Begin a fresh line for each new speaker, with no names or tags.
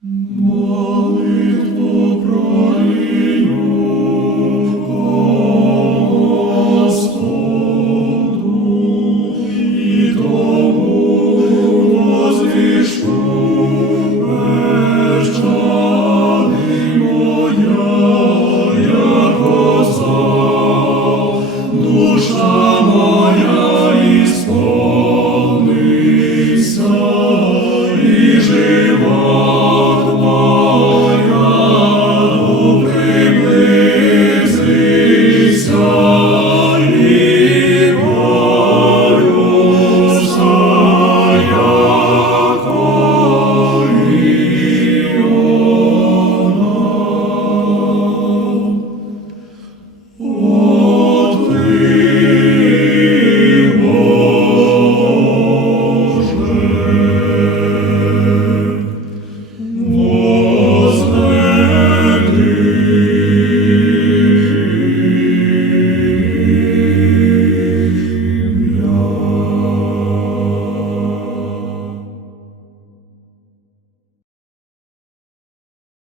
我